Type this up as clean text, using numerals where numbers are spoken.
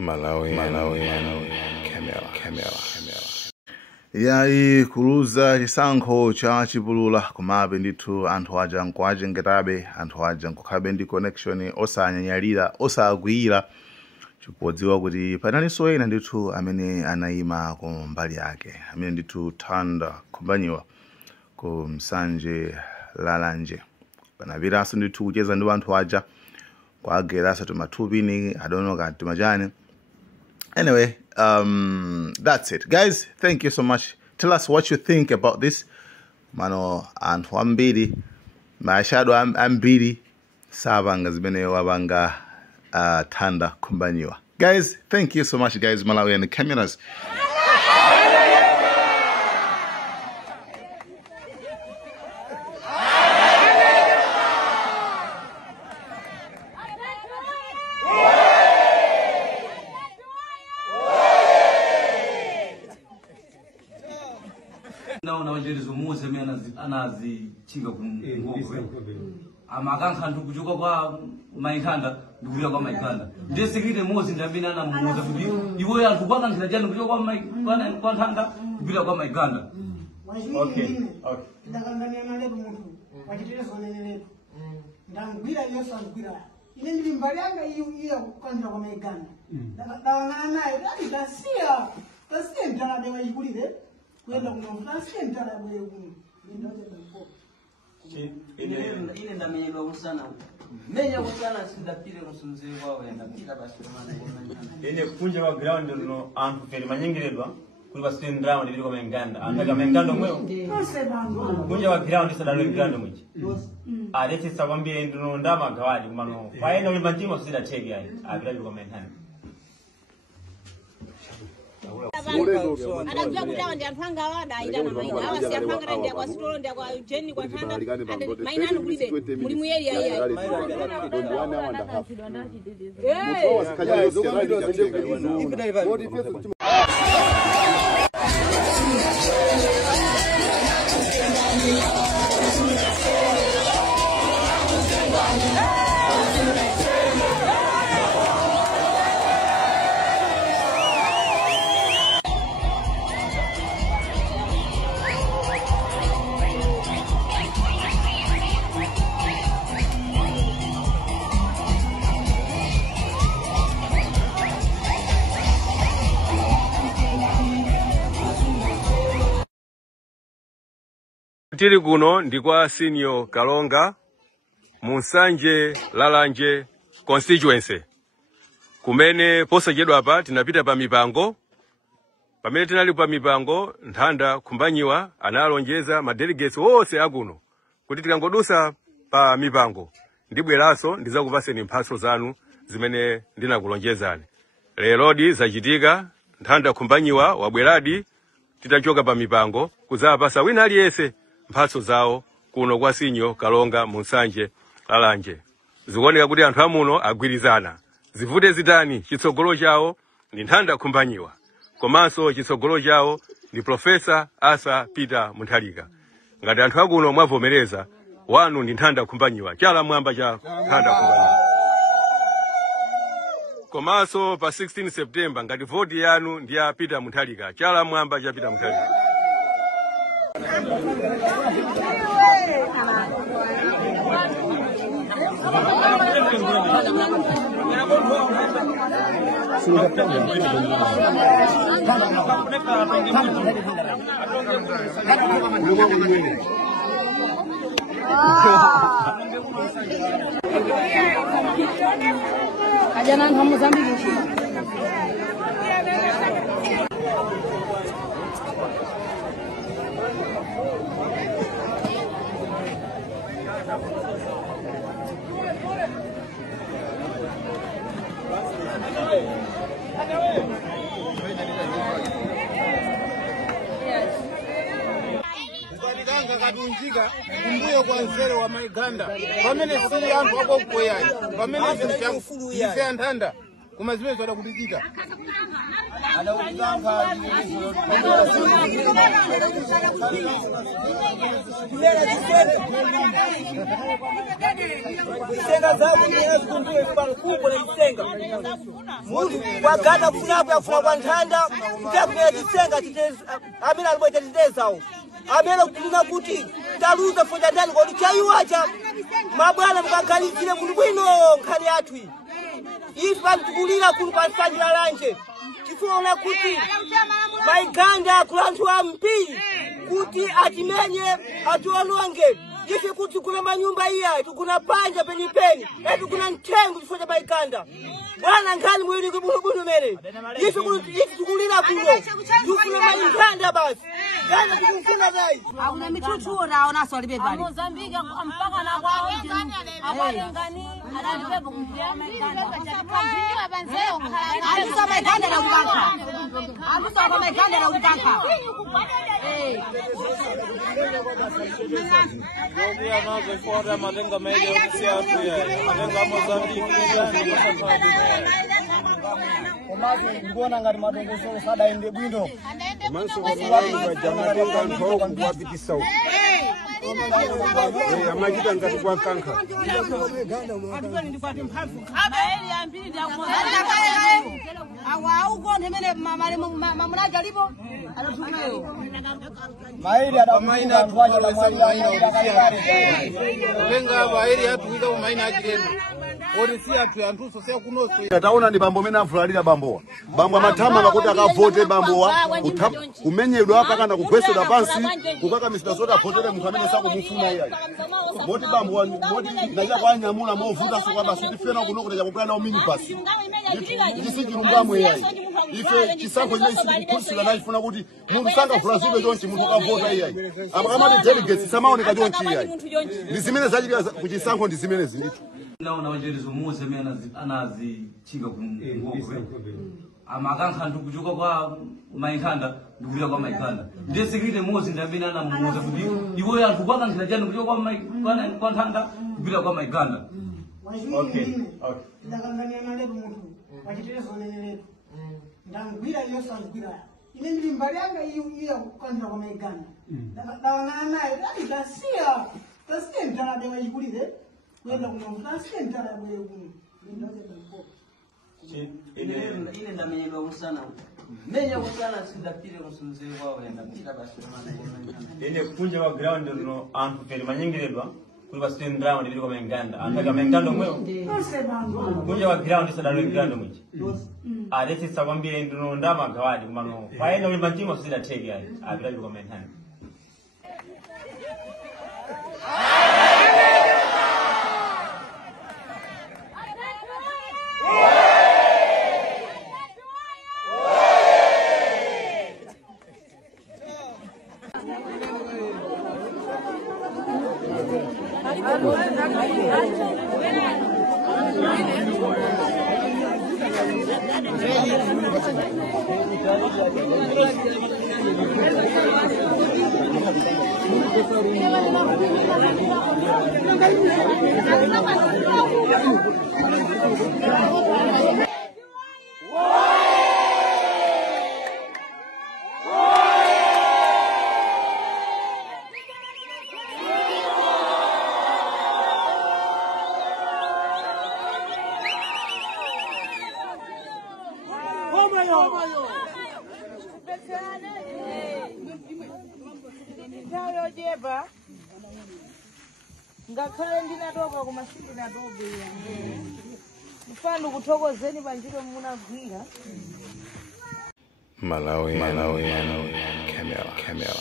Malawi Camera. Yayi kuluza chisankho cha chipulula kumabe ndithu anthu aja nkwachengetabe anthu aja nkukhabe ndi connection osanyanyalira osagwira chikudziwa kuti panalinso ena ndithu amene anayima ku mbali yake amene ndithu Thanda Kumbanyiwa ku Msanje Lalanje panapiranso ndithu kucheza ndi anthu aja kwagerasa tumathupini adonoka timajani. Anyway, that's it, guys. Thank you so much. Tell us what you think about this. Mano anthu ambiri mashado ambiri savanga zimene wabanga Thanda Kumbanyiwa. Guys, thank you so much, guys. Malawi and cameras. Na wajerizo muze mimi anazichinga kumngoko amakankhanthu kuchoka kwa Maikanda ndikuya kwa Maikanda ndiye sikite muzi ndambina ana muza kuti iwo anthu kwakankhira jani kuchoka kwa Thanda kupita kwa Maikanda. Okay ndakangania nale munthu wachitire sonenelepo ndangwira yeso angwira ine ndili mbali yanga iyo kukankhira kwa Maikanda ndakangana naye dali tasiya mtalabe wayikulire kwenda kumfasikia mtala bwe kuno ile ndamenyelwa kusana menya kusana sindapire kusumzee wao ndapita basi maana ene kunja wa ground no anthu feri manyengeredwa kuli basi ndirawo ndili kwa Menganda antaka Menganda mweyo kunja wa ground sadalo ground mwichi alete sakwambie ndino ndama gawaji kumano paena uli manjimo sida tege ai abira kwa Menganda anajua kutawa ndi anthu anga awada ida na maina awa si apanga ndi kwa Sitolo ndi kwa Jeni kwa Thanda maina anu kulibe muri muyeli ayi Tiri kuno ndi kwa Senior Kalonga Msanje Lalanje constituency kumene posachedwa apa tinapita pa mipango pamene tinali pa mipango Thanda Kumbanyiwa analonjeza ma delegates wose akuno kuti tikangodusa pa mipango ndibweraso ndizakupaseni mphaso zanu zimene ndinakulonjezani. Lero zachitika Thanda Kumbanyiwa wabweradi titachoka pa mipango kuzapasa wina aliyese mphaso zawo kuno kwa Senior Kalonga Msanje Lalanje. Zikuoneka kuti anthu amuno agwirizana. Zivute zitani chitsogolo chawo ndi Thanda Kumbanyiwa. Komanso chitsogolo chawo ndi Professor Asa Peter Mutharika. Ngati anthu akuno mwavomereza wanu ndi Thanda Kumbanyiwa. Chala mwamba cha Thanda Kumbanyiwa. Komanso pa 16 September ngati vote yanu ndi ya Peter Mutharika. Chala mwamba cha Peter Mutharika. Ajanan kamu Mozambique. Kadunjika kumbuyo kwa nzere wa Maiganda pamene sili anthu akokweya pamene zinthu Thanda Koma zimene zoda kulichita. Senga zangu ni zikunduwe kubano kubwa na isenga. Kwa gana kunapo kwa ntanda, mtakuye disenga titeza amina albo titeza au. Amela kulina kuti taluza foja ndani kwa chaiwacha. Mabwana mkangalizile mundu bwino nkhali atwi. Ifi bantukulira kulu pasanja lanje. Kifuna kuti Maiganda kulantu wa mpi kuti atimenye atuononge. Ifi kuti kuna manyumba iya, tukuna panja penipeni, kuna ntengu kifoja Maiganda. Bwana ngali mwini kubunu mene. Ifi tukulira kulo. Tukuna Maiganda basi. Gana tukumfuna nai. Hakuna mitutu unaona swali bebali. Mozambique mpaka na kwa ojeni. Abangani anabeba kumpia Maiganda. Kabinga banzeo. Alisa Maiganda na ukanka. Alisa Maiganda na ukanka. Ndio nazo fora madenga medio siafu ya. Madenga Mozambique. Komazi ngona ngati madongozo sada ende bwindo. Manso kwa watu jana kwa kwa kuwapitisa huko. Amajita ngati kwa kanka. Abaeli ambili ndio awa uko nemene mamulaja lipo alotukayo. Maili adamaina atwaje la mwali Lenga baeli hatuika umaina ajirendo. Polisi atu antuso sio kunoso. Ataona ni bambo mena mfulalira bamboa. Bambo matama makuti akavote bamboa. Kumenyedwa hapa kana kugwesera pansi, kukaka misita soda potele mkamene sako mufuna iya. Moti bamboa moti naja kwa nyamuna movuta so kwamba sitifena kuno kuja kupana o mini pass. Ndisi kirungamwe yayi. Ife chisango ile isi kukusira na ifuna kuti mundu sanga Brazil jonchi mundu akavota iya. Abakamati delegates samaoneka jonchi iya. Ndizimene zachira kuchisango ndizimene zilicho. Naona wajelizo muze mena anazichinga kungokwe. Amakanka ndukujuka kwa Maiganda ndikuya kwa Maiganda. Ndiye sikirite muze ndambina na muze kuti iwo yantu kwa kanka jana kujuka kwa ntanda ndikuya kwa Maiganda. Okay. Ndakangania na lepo muntu. Wachiterezo nenelepo. Ndangwira yosa ngwira. Ine ndi mbali yanga iyo kwanza kwa Maiganda. Ndakangana naye ndasia. Tasia ntana dewa ikulire. Kwenda kumwona senta la wewe ile ndamenyelwa kusana menya kusana sidapire kusumzee wao yenda pita basi maana ene kunja wa ground no antu feri manyengeredwa kuli basi ndama ndili kwa Maiganda anataka Maiganda mwewe kunja wa ground sadalo ground mwechi aleti sakwambia ndio ndama gawadi kumano faena ule mantima sida tege yani abira kwa Maiganda. Ngakhale ndinatoka kumashindi natobe mfano kuthokozeni banjiro munagwira Malawi Camera